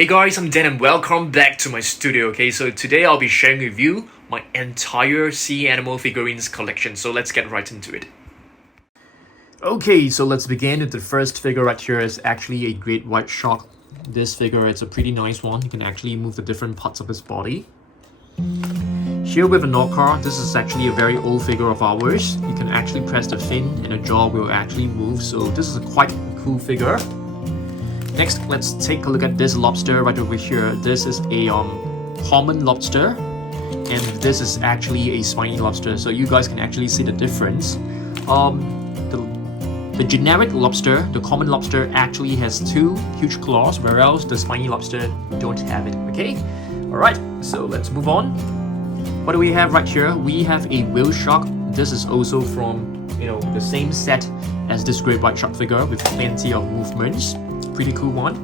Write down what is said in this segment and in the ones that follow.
Hey guys, I'm Dan and welcome back to my studio. Okay, so today I'll be sharing with you my entire sea animal figurines collection. So let's get right into it. Okay, so let's begin with the first figure right here. Is actually a great white shark. This figure, it's a pretty nice one. You can actually move the different parts of his body. Here with a knocker, this is actually a very old figure of ours. You can actually press the fin and the jaw will actually move. So this is a quite cool figure. Next, let's take a look at this lobster right over here. This is a common lobster, and this is actually a spiny lobster. So you guys can actually see the difference. The generic lobster, the common lobster, actually has two huge claws, whereas the spiny lobster don't have it. Okay, all right. So let's move on. What do we have right here? We have a whale shark. This is also from the same set as this great white shark figure with plenty of movements. Pretty cool one.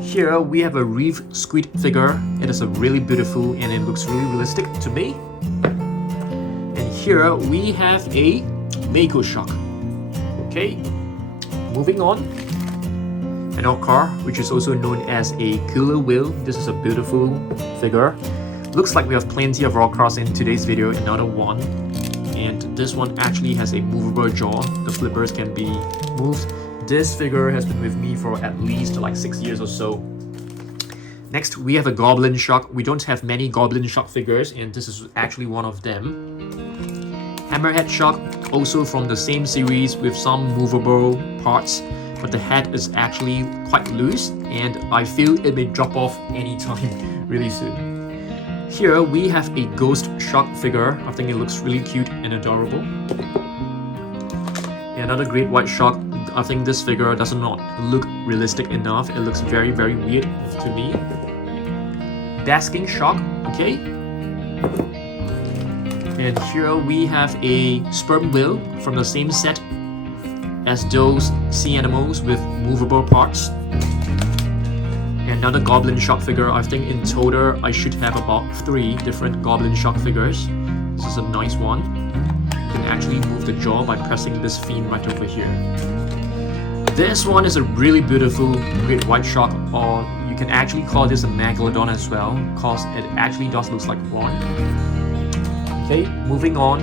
Here we have a reef squid figure. It is a really beautiful and it looks really realistic to me. And here we have a mako shark. Okay, moving on. An orca, which is also known as a killer whale. This is a beautiful figure. Looks like we have plenty of orcas in today's video. Another one. And this one actually has a movable jaw. The flippers can be moved. This figure has been with me for at least like 6 years or so. Next, we have a goblin shark. We don't have many goblin shark figures, and this is actually one of them. Hammerhead shark, also from the same series with some movable parts, but the head is actually quite loose, and I feel it may drop off anytime really soon. Here we have a ghost shark figure. I think it looks really cute and adorable. Another great white shark. I think this figure does not look realistic enough. It looks very weird to me. Basking shark, okay. And here we have a sperm whale from the same set as those sea animals with movable parts. Another goblin shark figure. I think in total I should have about 3 different goblin shark figures. This is a nice one. You can actually move the jaw by pressing this fin right over here. This one is a really beautiful great white shark, or you can actually call this a megalodon as well, because it actually does look like one. Okay, moving on.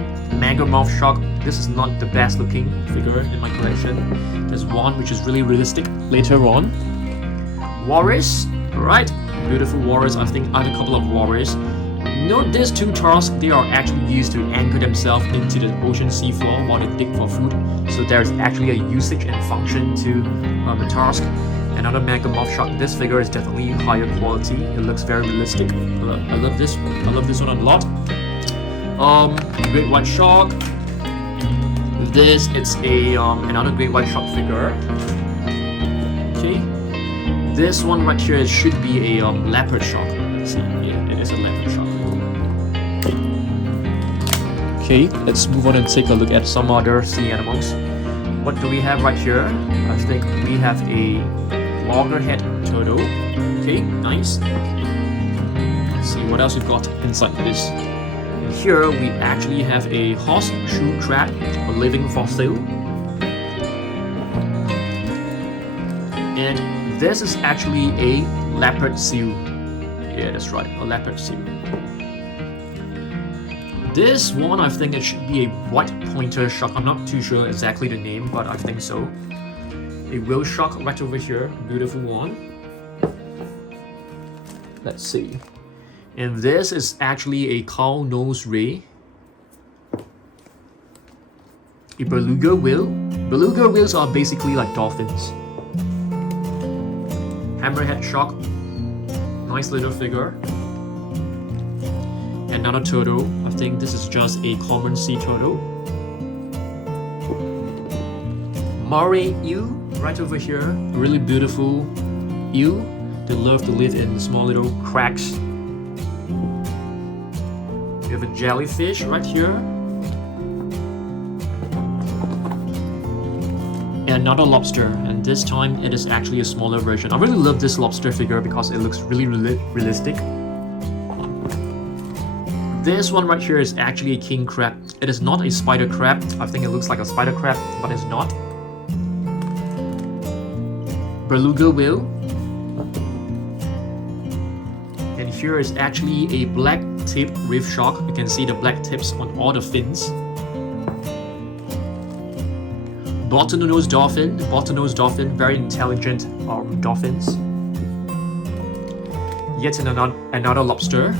Mouth shark. This is not the best looking figure in my collection. There's one which is really realistic later on. Walrus. Alright, beautiful walrus. I think I have a couple of walrus. Note these 2 tusks, they are actually used to anchor themselves into the ocean seafloor while they dig for food. So there's actually a usage and function to the tusk. Another mouth shark. This figure is definitely higher quality. It looks very realistic. I love this. I love this one a lot. Great white shark. This it's a another great white shark figure. Okay. This one right here should be a leopard shark. Let's see. Yeah, it is a leopard shark. Okay, let's move on and take a look at some other sea animals. What do we have right here? I think we have a loggerhead turtle. Okay, nice. Let's see what else we've got inside this. And here we actually have a horseshoe crab, a living fossil. And this is actually a leopard seal. Yeah, that's right, a leopard seal. This one, I think it should be a white pointer shark. I'm not too sure exactly the name, but I think so. A whale shark right over here. Beautiful one. Let's see. And this is actually a cow nose ray. A beluga whale. Beluga whales are basically like dolphins. Hammerhead shark. Nice little figure. Another turtle. I think this is just a common sea turtle. Moray eel right over here. Really beautiful eel. They love to live in small little cracks. We have a jellyfish right here. And another lobster, and this time it is actually a smaller version. I really love this lobster figure because it looks really realistic. This one right here is actually a king crab. It is not a spider crab. I think it looks like a spider crab, but it's not. Beluga whale. here is actually a black tip reef shark. You can see the black tips on all the fins. Bottlenose dolphin, very intelligent dolphins. Yet another lobster.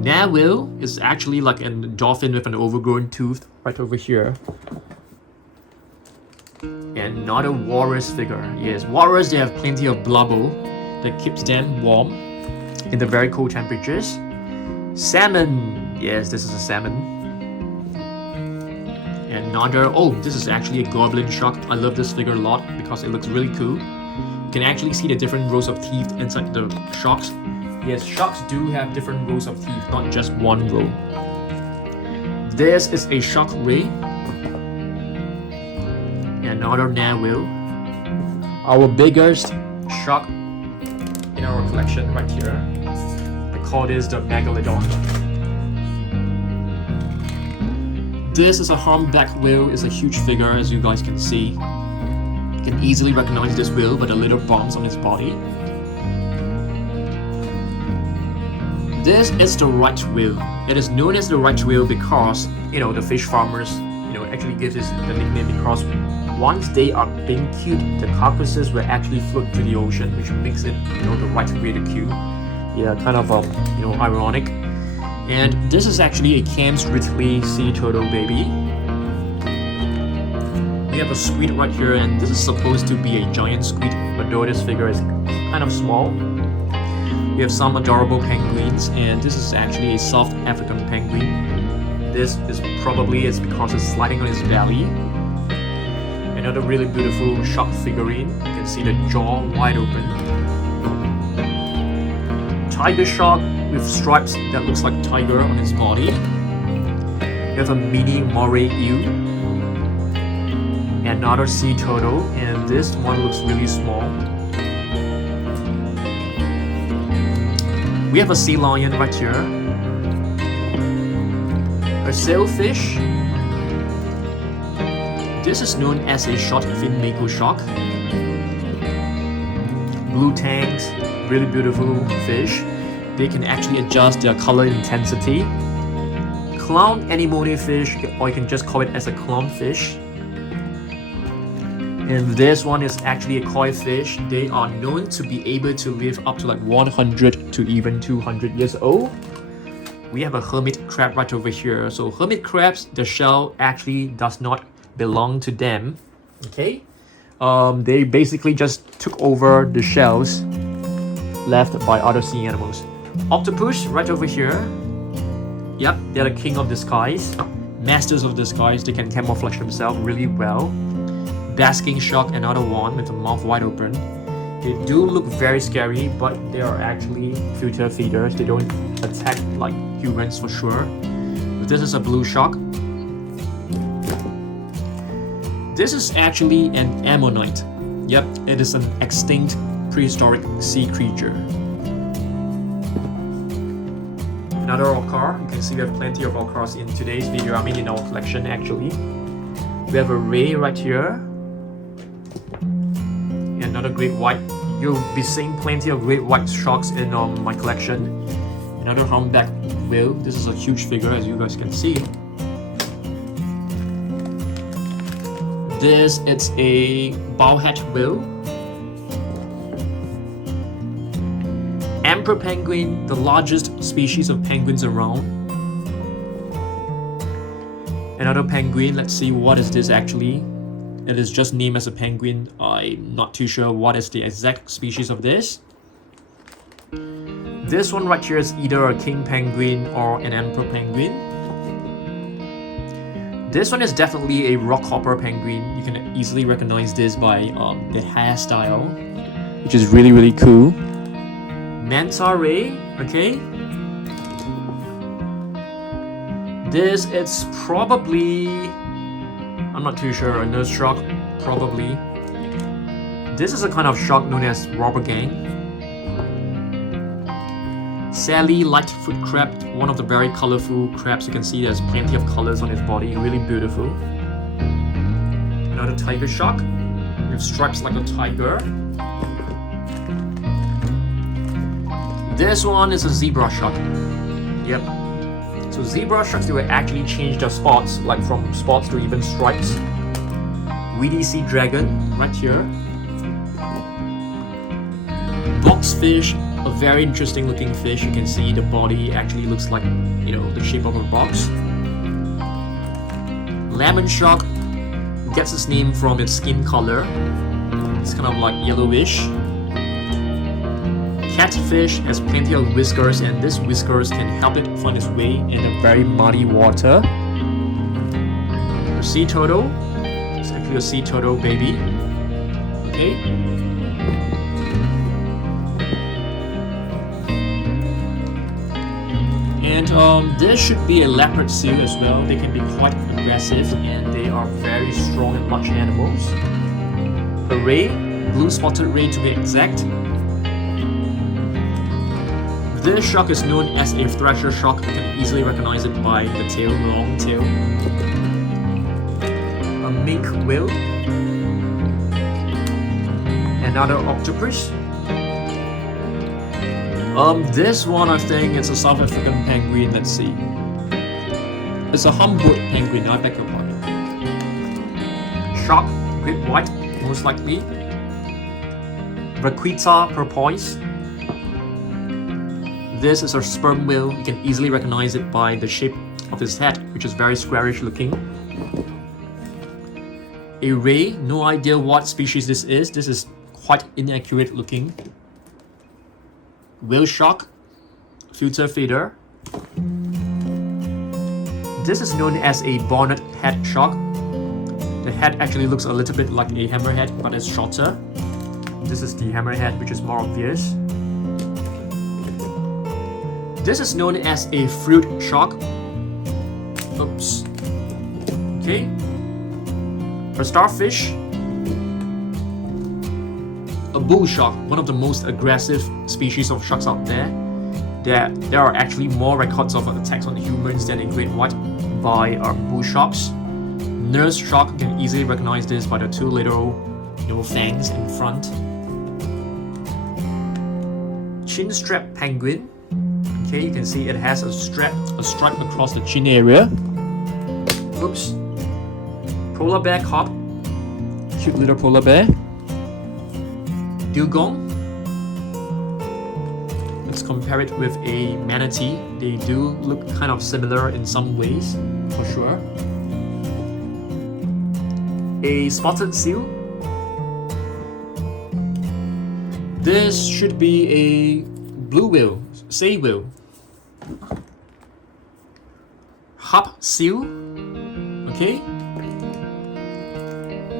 Narwhal is actually like a dolphin with an overgrown tooth right over here. And another walrus figure. Yes, walrus, they have plenty of blubber that keeps them warm in the very cold temperatures. Salmon. Yes, this is a salmon. Another, this is actually a goblin shark. I love this figure a lot because it looks really cool. You can actually see the different rows of teeth inside the sharks. Yes, sharks do have different rows of teeth, not just one row. This is a shark ray. Another narwhal. Our biggest shark in our collection right here. I call this the megalodon. This is a humpback whale. It's a huge figure, as you guys can see. You can easily recognize this whale by the little bumps on its body. This is the right whale. It is known as the right whale because, the fish farmers, actually give this the nickname because once they are being killed, the carcasses will actually float to the ocean, which makes it, the right way to kill. Yeah, kind of, ironic. And this is actually a Cam's Ridley sea turtle baby. We have a squid right here, and this is supposed to be a giant squid, but though this figure is kind of small. We have some adorable penguins, and this is actually a South African penguin. This is probably because it's sliding on its belly. Another really beautiful shark figurine. You can see the jaw wide open. Tiger shark with stripes that looks like tiger on its body. You have a mini moray eel. Another sea turtle, and this one looks really small. We have a sea lion right here. A sailfish. This is known as a short fin mako shark. Blue tanks, really beautiful fish. They can actually adjust their color intensity. Clown anemone fish, or you can just call it as a clownfish. And this one is actually a koi fish. They are known to be able to live up to like 100 to even 200 years old. We have a hermit crab right over here. So hermit crabs, the shell actually does not belong to them. Okay, they basically just took over the shells left by other sea animals. Octopus right over here. Yep, they're the king of the skies, masters of the skies. They can camouflage themselves really well. Basking shark, another one with the mouth wide open. They do look very scary, but they are actually filter feeders. They don't attack like humans for sure. But this is a blue shark. This is actually an ammonite. Yep, it is an extinct prehistoric sea creature. Another orca. You can see we have plenty of orcas in today's video. I mean in our collection actually. We have a ray right here. Another great white. You'll be seeing plenty of great white sharks in my collection. Another humpback whale. This is a huge figure, as you guys can see. This is a bowhead whale. Emperor penguin, the largest species of penguins around. Another penguin. Let's see, what is this actually? It is just named as a penguin. I'm not too sure what is the exact species of this. This one right here is either a king penguin or an emperor penguin. This one is definitely a rockhopper penguin. You can easily recognize this by the hairstyle, which is really, really cool. Manta ray, okay. This is probably, I'm not too sure, a nurse shark, probably. This is a kind of shark known as robber gang. Sally lightfoot crab, one of the very colorful crabs. You can see there's plenty of colors on its body, really beautiful. Another tiger shark with stripes like a tiger. This one is a zebra shark. Yep. So zebra sharks, they will actually change their spots, like from spots to even stripes. Weedy sea dragon, right here. Boxfish, a very interesting looking fish. You can see the body actually looks like, you know, the shape of a box. Lemon shark gets its name from its skin color. It's kind of like yellowish. Catfish has plenty of whiskers, and this whiskers can help it find its way in a very muddy water. The sea turtle, it's actually a sea turtle baby. Okay. And this should be a leopard seal as well. They can be quite aggressive and they are very strong and large animals. A ray, blue spotted ray to be exact. This shark is known as a thresher shark. You can easily recognize it by the tail, long tail. A mink whale. Another octopus. This one I think it's a South African penguin. Let's see. It's a Humboldt penguin. I beg your pardon. Shark, great white, most likely. Vaquita porpoise. This is a sperm whale. You can easily recognize it by the shape of its head, which is very squarish looking. A ray, no idea what species this is. This is quite inaccurate looking. Whale shark, filter feeder. This is known as a bonnet head shark. The head actually looks a little bit like a hammerhead, but it's shorter. This is the hammerhead, which is more obvious. This is known as a fruit shark. Oops. Okay. A starfish. A bull shark, one of the most aggressive species of sharks out there. There are actually more records of attacks on humans than a great white by bull sharks. Nurse shark, you can easily recognize this by the two little, fangs in front. Chin strap penguin. Okay, you can see it has a stripe across the chin area. Oops. Polar bear cub. Cute little polar bear. Dugong. Let's compare it with a manatee. They do look kind of similar in some ways, for sure. A spotted seal. This should be a blue whale, sei whale. Hub seal. Okay.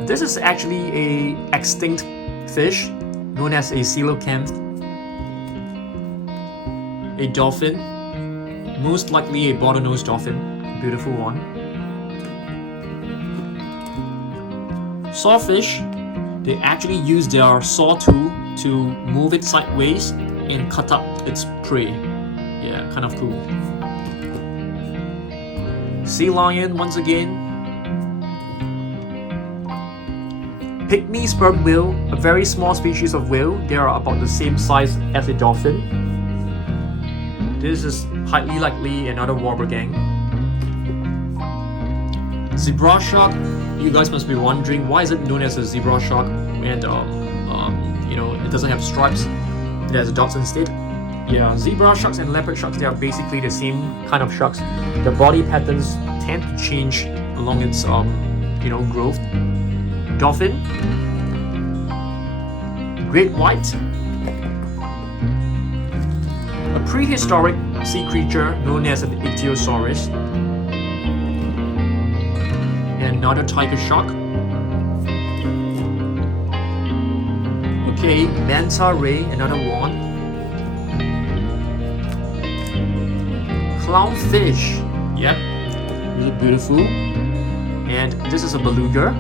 This is actually a extinct fish known as a coelacanth. A dolphin, most likely a bottlenose dolphin, beautiful one. Sawfish, they actually use their saw tool to move it sideways and cut up its prey. Yeah, kind of cool. Sea lion once again. Pygmy sperm whale, a very small species of whale. They are about the same size as a dolphin. This is highly likely another warbler gang. Zebra shark. You guys must be wondering, why is it known as a zebra shark and it doesn't have stripes? It has dots instead. Yeah, zebra sharks and leopard sharks, they are basically the same kind of sharks. The body patterns tend to change along its growth. Dolphin, great white, a prehistoric sea creature known as an ichthyosaurus, and another tiger shark. Okay, manta ray, another one. Clownfish, yep, really beautiful. And this is a beluga.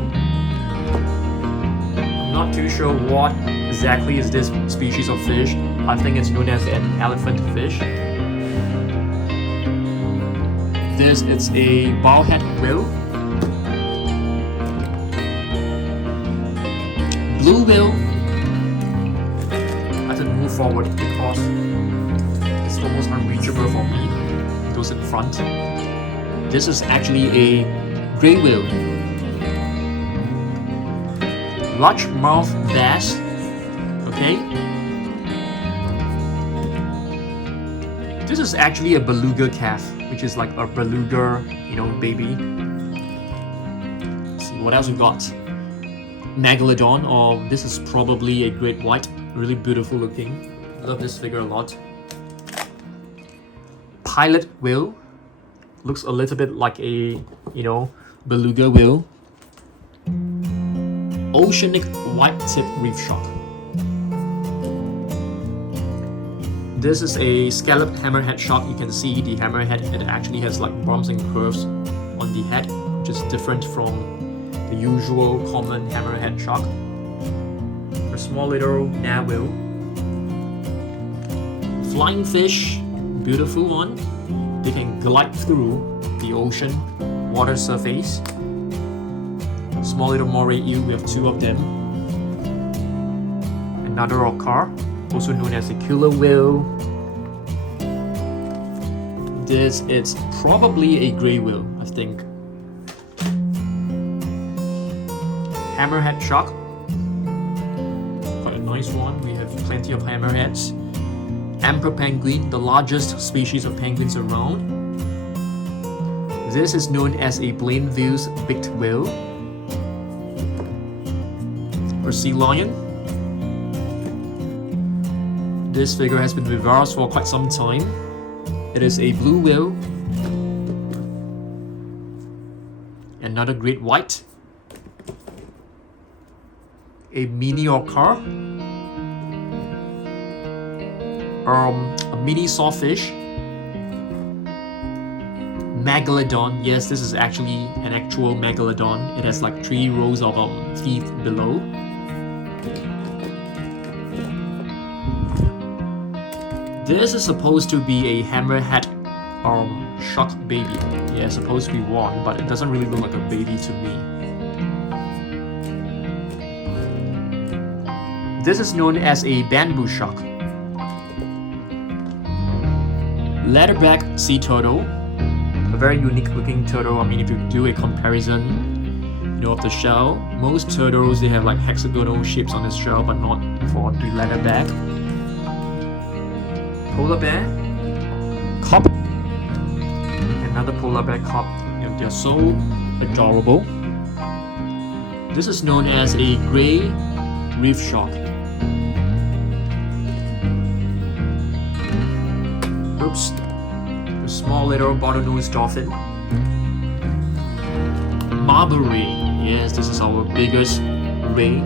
Not too sure what exactly is this species of fish. I think it's known as an elephant fish. This is a bowhead whale. Blue whale. I have to move forward because It's almost unreachable for me. Those in front. This is actually a grey whale. Largemouth bass. Okay. This is actually a beluga calf, which is like a beluga, baby. Let's see what else we got. Megalodon, or this is probably a great white. Really beautiful looking. I love this figure a lot. Pilot whale. Looks a little bit like a, beluga whale. Oceanic white-tip reef shark. This is a scalloped hammerhead shark. You can see the hammerhead, it actually has like bumps and curves on the head, which is different from the usual common hammerhead shark. A small little narwhal. Flying fish, beautiful one. They can glide through the ocean water surface. Small little moray eel, we have two of them. Another orca, also known as a killer whale. This is probably a grey whale, I think. Hammerhead shark, quite a nice one. We have plenty of hammerheads. Emperor penguin, the largest species of penguins around. This is known as a Blainville's beaked whale. Or sea lion. This figure has been with us for quite some time. It is a blue whale. Another great white. A mini orca. A mini sawfish. Megalodon. Yes, this is actually an actual megalodon. It has like 3 rows of teeth below. This is supposed to be a hammerhead shark baby. Yeah, it's supposed to be one, but it doesn't really look like a baby to me. This is known as a bamboo shark. Leatherback sea turtle. A very unique looking turtle. I mean, if you do a comparison, of the shell, most turtles, they have like hexagonal shapes on the shell, but not for the leatherback. Polar bear, cub, another polar bear cub. They're so adorable. This is known as a grey reef shark. Oops, a small little bottlenose dolphin. Marbury, yes, this is our biggest ray.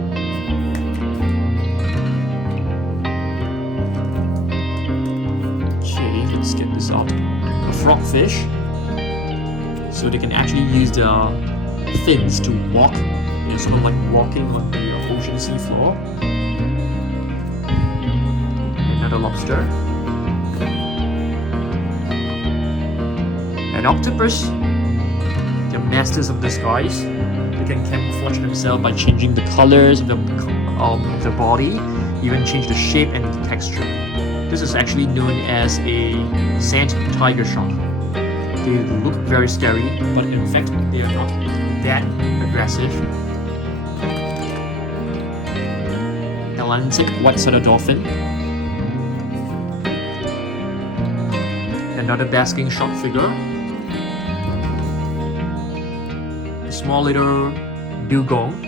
Let's get this up. A frogfish. So they can actually use their fins to walk. It's sort of like walking on the ocean seafloor. Another lobster. An octopus. They're masters of disguise. They can camouflage themselves by changing the colors of the body, even change the shape and the texture. This is actually known as a sand tiger shark. They look very scary, but in fact they are not that aggressive. Atlantic white-sided dolphin. Another basking shark figure. A small little dugong.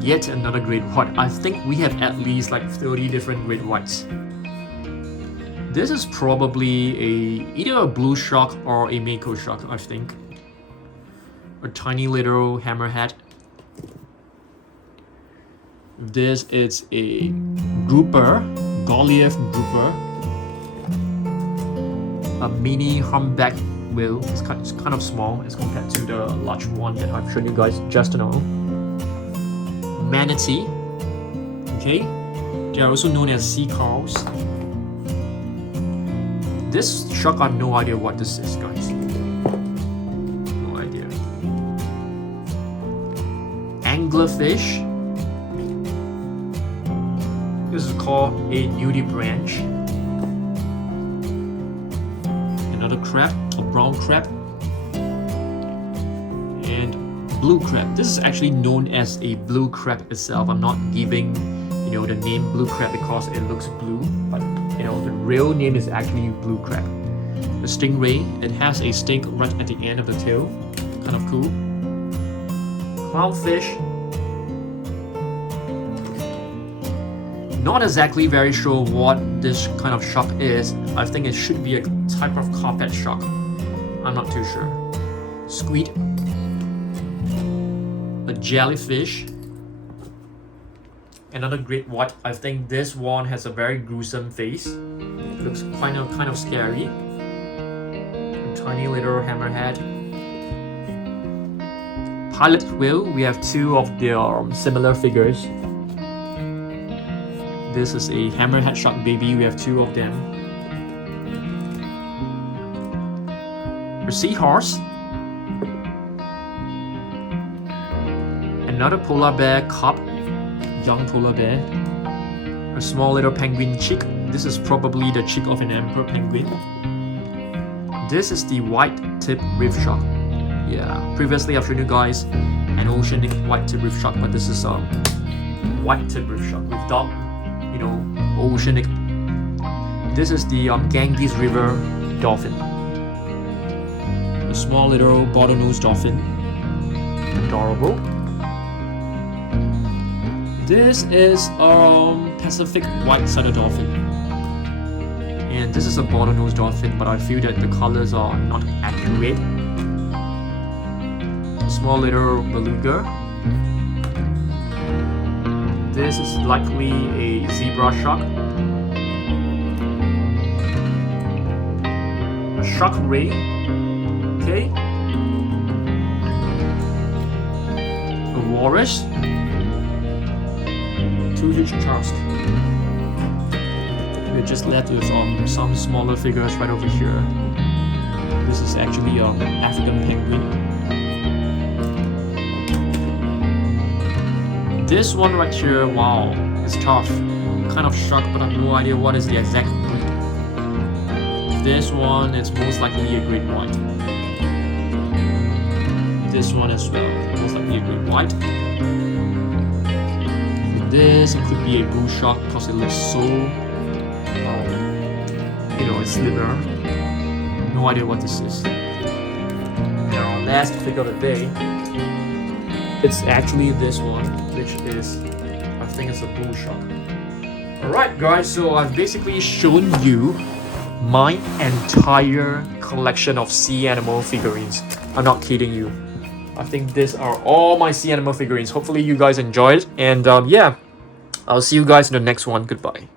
Yet another great white. I think we have at least like 30 different great whites. This is probably either a blue shark or a mako shark, I think. A tiny little hammerhead. This is a grouper, Goliath grouper. A mini humpback whale. It's kind of small as compared to the large one that I've shown you guys just now. Manatee. Okay, they are also known as sea cows. This shark, I have no idea what this is, guys. No idea. Anglerfish. This is called a Nudibranch. Another crab, a brown crab. And blue crab. This is actually known as a blue crab itself. I'm not giving, the name blue crab because it looks blue, but the real name is actually blue crab. The stingray, it has a stake right at the end of the tail. Kind of cool. Clownfish. Not exactly very sure what this kind of shark is. I think it should be a type of carpet shark. I'm not too sure. Squid. A jellyfish. Another great white. I think this one has a very gruesome face. It looks kind of scary. A tiny little hammerhead. Pilot whale. We have two of the similar figures. This is a hammerhead shark baby. We have two of them. A seahorse. Another polar bear cub. Young polar bear. A small little penguin chick. This is probably the chick of an emperor penguin. This is the white-tip reef shark. Yeah, previously I've shown you guys an oceanic white-tip reef shark, but this is a white-tip reef shark with dark, oceanic. This is the Ganges River dolphin. A small little bottlenose dolphin. Adorable. This is Pacific white-sided dolphin. And this is a bottlenose dolphin, but I feel that the colors are not accurate. A small little beluga. This is likely a zebra shark. A shark ray. Okay. A walrus. Two huge sharks. We're just left with some smaller figures right over here. This is actually an African penguin. This one right here, wow, it's tough. Kind of shark, but I have no idea what is the exact breed. This one is most likely a great white. This one as well, most likely a great white. This could be a bull shark because it looks so, it's slimmer. No idea what this is. And our last figure of the day, it's actually this one, which is, I think it's a bull shark. Alright guys, so I've basically shown you my entire collection of sea animal figurines. I'm not kidding you. I think these are all my sea animal figurines. Hopefully you guys enjoyed. And yeah, I'll see you guys in the next one. Goodbye.